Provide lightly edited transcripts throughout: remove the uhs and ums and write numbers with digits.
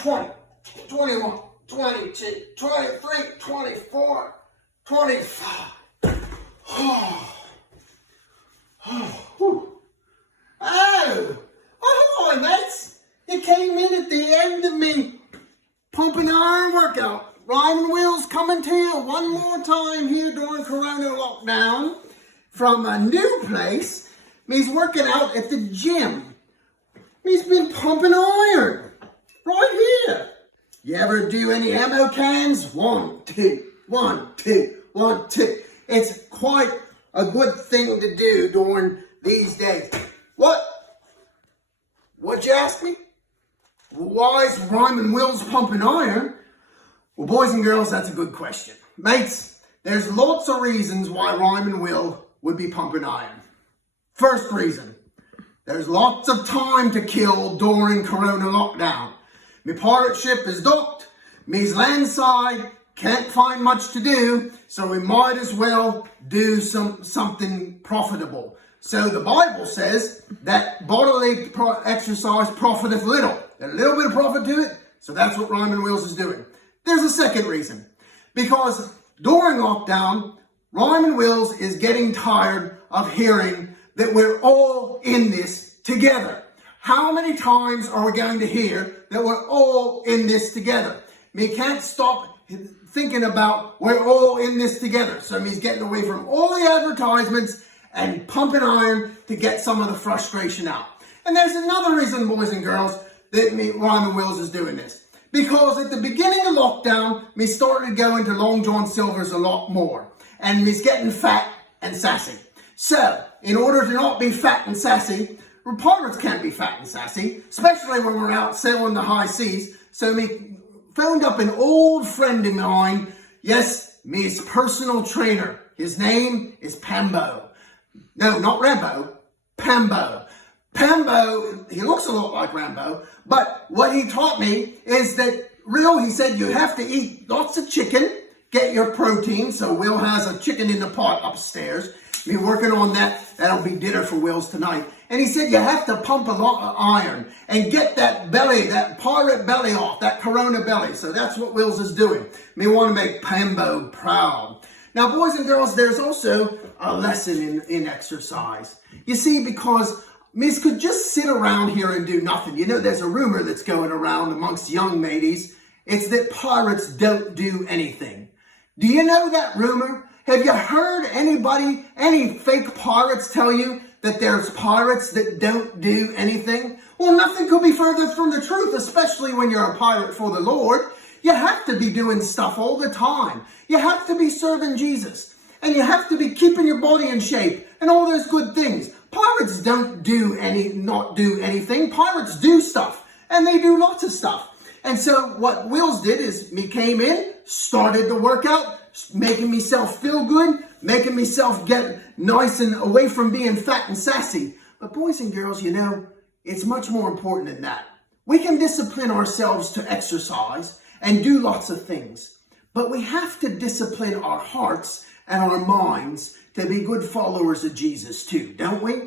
20, 21, 22, 23, 24, 25. Oh, hi mates. You came in at the end of me pumping iron workout. Rymin Wheels coming to you one more time here during Corona lockdown from a new place. He's working out at the gym. He's been pumping iron right here. You ever do any ammo cans? 1, 2, 1, 2, 1, 2. It's quite a good thing to do during these days. What? What'd you ask me? Why is Rymin Wheels pumping iron? Well, boys and girls, that's a good question. Mates, there's lots of reasons why Rymin Will would be pumping iron. First reason, there's lots of time to kill during Corona lockdown. My pirate ship is docked, me's landside, can't find much to do, so we might as well do something profitable. So the Bible says that bodily exercise profiteth little. There's a little bit of profit to it, so that's what Rymin Wheels is doing. There's a second reason. Because during lockdown, Rymin Wheels is getting tired of hearing that we're all in this together. How many times are we going to hear that we're all in this together? Me can't stop thinking about we're all in this together. So he's getting away from all the advertisements and pumping iron to get some of the frustration out. And there's another reason, boys and girls, that Rymin Wheels is doing this. Because at the beginning of lockdown, me started going to Long John Silver's a lot more. And me's getting fat and sassy. So, in order to not be fat and sassy, pirates can't be fat and sassy, especially when we're out sailing the high seas. So me phoned up an old friend of mine, yes, me's personal trainer. His name is Pambo. No, not Rambo, Pambo. Pambo, he looks a lot like Rambo, but what he taught me is that he said you have to eat lots of chicken, get your protein. So Will has a chicken in the pot upstairs. Be working on that. That'll be dinner for Will's tonight. And he said you have to pump a lot of iron and get that belly, that pirate belly off, that Corona belly. So that's what Will's is doing. We want to make Pambo proud. Now, boys and girls, there's also a lesson in exercise. You see, because Miss could just sit around here and do nothing. You know, there's a rumor that's going around amongst young mateys. It's that pirates don't do anything. Do you know that rumor? Have you heard any fake pirates tell you that there's pirates that don't do anything? Well, nothing could be further from the truth, especially when you're a pirate for the Lord. You have to be doing stuff all the time. You have to be serving Jesus. And you have to be keeping your body in shape and all those good things. Pirates don't not do anything. Pirates do stuff. And they do lots of stuff. And so what Wills did is me came in, started the workout, making myself feel good, making myself get nice and away from being fat and sassy. But boys and girls, you know, it's much more important than that. We can discipline ourselves to exercise and do lots of things. But we have to discipline our hearts and our minds to be good followers of Jesus too, don't we?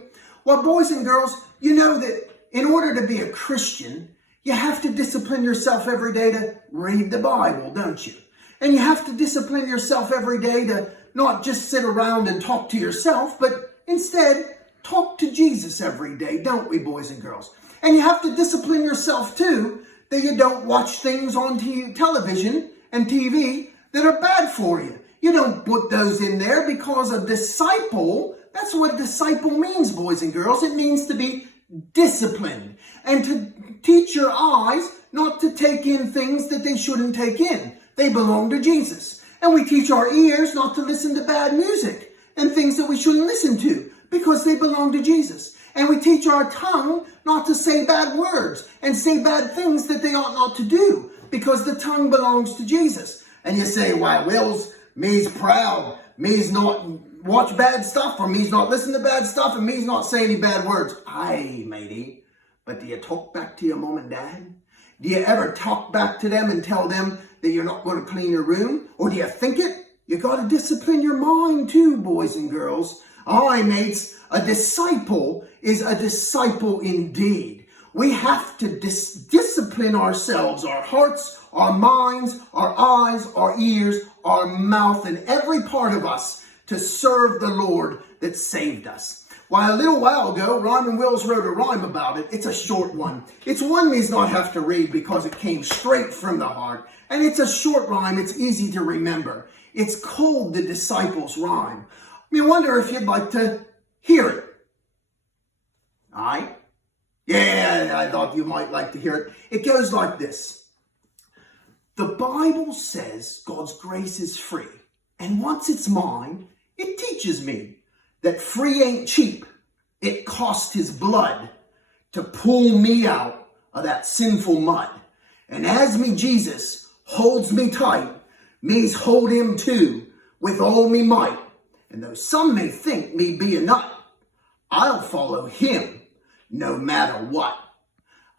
Well, boys and girls, you know that in order to be a Christian, you have to discipline yourself every day to read the Bible, don't you? And you have to discipline yourself every day to not just sit around and talk to yourself, but instead talk to Jesus every day, don't we, boys and girls? And you have to discipline yourself too, that you don't watch things on television and TV that are bad for you. You don't put those in there because a disciple, that's what disciple means, boys and girls. It means to be disciplined and to teach your eyes not to take in things that they shouldn't take in. They belong to Jesus. And we teach our ears not to listen to bad music and things that we shouldn't listen to because they belong to Jesus. And we teach our tongue not to say bad words and say bad things that they ought not to do because the tongue belongs to Jesus. And you say, why, me's proud, me's not watch bad stuff, or me's not listen to bad stuff, and me's not say any bad words. Aye, matey, but do you talk back to your mom and dad? Do you ever talk back to them and tell them that you're not going to clean your room? Or do you think it? You got to discipline your mind too, boys and girls. Aye, mates, a disciple is a disciple indeed. We have to discipline ourselves, our hearts, our minds, our eyes, our ears, our mouth, and every part of us to serve the Lord that saved us. Why, a little while ago, Rymin Wills wrote a rhyme about it. It's a short one. It's one we not have to read because it came straight from the heart. And it's a short rhyme. It's easy to remember. It's called the Disciples' Rhyme. I wonder if you'd like to hear it. All right? Yeah, I thought you might like to hear it. It goes like this. The Bible says God's grace is free. And once it's mine, it teaches me that free ain't cheap. It cost his blood to pull me out of that sinful mud. And as me Jesus holds me tight, me's hold him too with all me might. And though some may think me be a nut, I'll follow him no matter what.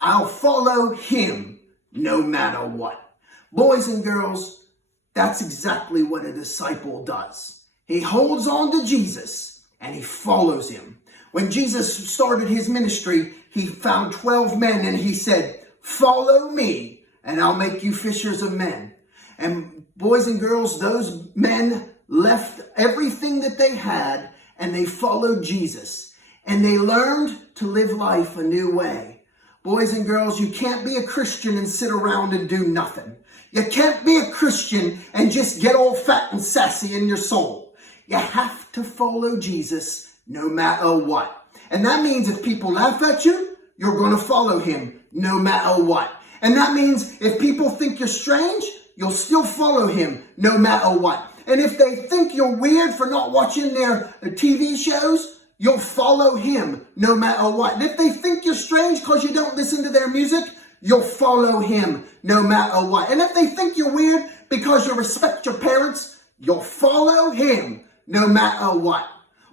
I'll follow him no matter what. Boys and girls, that's exactly what a disciple does. He holds on to Jesus and he follows him. When Jesus started his ministry, he found 12 men and he said, "Follow me and I'll make you fishers of men." And boys and girls, those men left everything that they had and they followed Jesus. And they learned to live life a new way. Boys and girls, you can't be a Christian and sit around and do nothing. You can't be a Christian and just get all fat and sassy in your soul. You have to follow Jesus no matter what. And that means if people laugh at you, you're going to follow him no matter what. And that means if people think you're strange, you'll still follow him no matter what. And if they think you're weird for not watching their TV shows, you'll follow him no matter what. And if they think you're strange because you don't listen to their music, you'll follow him no matter what. And if they think you're weird because you respect your parents, you'll follow him no matter what.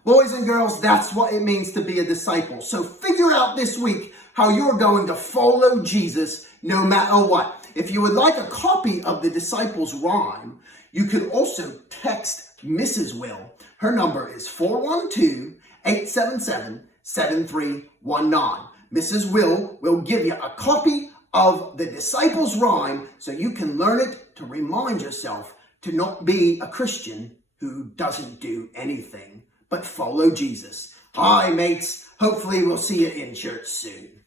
Boys and girls, that's what it means to be a disciple. So figure out this week how you're going to follow Jesus no matter what. If you would like a copy of the Disciples' Rhyme, you could also text Mrs. Will. Her number is 412-877-7319. Mrs. Will give you a copy of the Disciples' Rhyme so you can learn it to remind yourself to not be a Christian who doesn't do anything but follow Jesus. Hi, mates. Hopefully we'll see you in church soon.